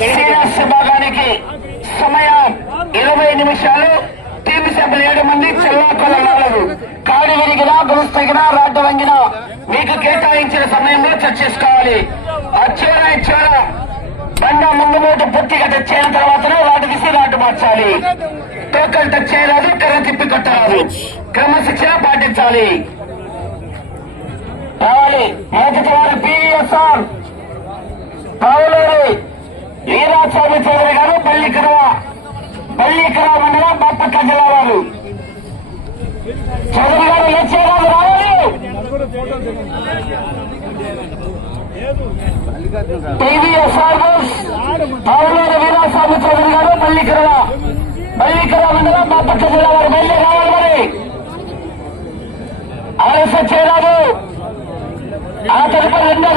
Seniors విభాగానికి సమయం ఇరవై నిమిషాలు. టీం సభ్యులు ఏడు మంది చెల్లాకొల కాడి విరిగినా గురుస్తగినా రాడ్డు వంగినా మీకు కేటాయించిన సమయంలో చర్చించుకోవాలి అచ్చేరా ఇచ్చేరా బండ ముందు మూట పూర్తిగా టచ్ అయిన తర్వాతనే రాడ్డు తీసి రాడ్డు మార్చాలి. టోకల్ టచ్ చేయరాదు కర్ర తిప్పి కొట్టరాదు క్రమశిక్షణ పాటించాలి. రావాలి. మొదటి వారు పిఎస్ఆర్ పావులూరు వీరాస్వామి చౌదరి గారు పల్లికర పల్లికర మండలం బాపట్ల జిల్లా వారు. చౌదరి గారు లక్ష్యారావు రావాలి? టీవీఎస్ఆర్ బస్ పావులూరు వీరాస్వామి చౌదరి గారు పల్లికర పల్లికర మండలం బాపట్ల జిల్లా వారు. బయలు రావాలి మరి. ఆర్ఎస్ఎస్ చేయరాదు ఆ తదుపరి రెండో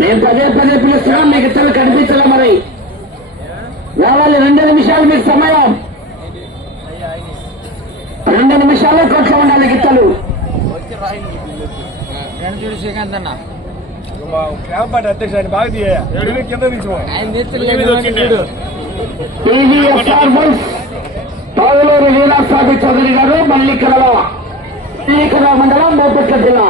నేను పదే పదే పిలుస్తున్నాం మీకు ఇతరులు కనిపించలే మరి. రావాలి రెండు నిమిషాలు మీకు సమయం. రెండు నిమిషాల్లో కొట్ల ఉండాలి గిత్తలు. పావులూరు వీరాస్వామి చౌదరి గారు మల్లికరవ మల్లికర మండలం బాపట్ల జిల్లా.